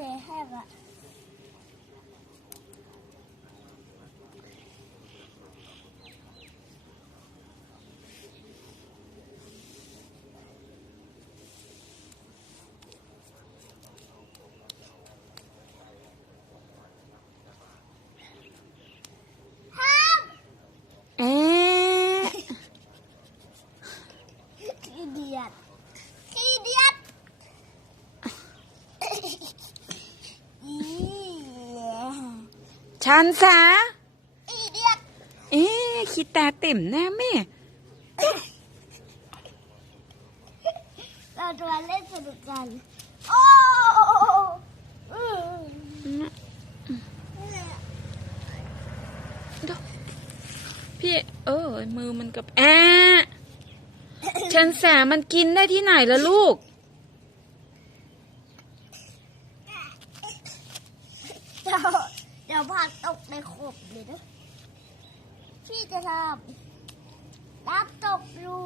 have a เอ๊ะ ขี้เดียดขี้เดียดอี ชันสาอีเดียดเอ๊ะคิดตาเต็มหน้าแม่ เราจะมาเล่นสนุกกัน โอ้อืมพี่เออมือมันกับแอะชันสามันกินได้ที่ไหนล่ะลูกเดี๋ยวเดี๋ยวผักตกในขบเลยนะพี่จะทำนับตกรู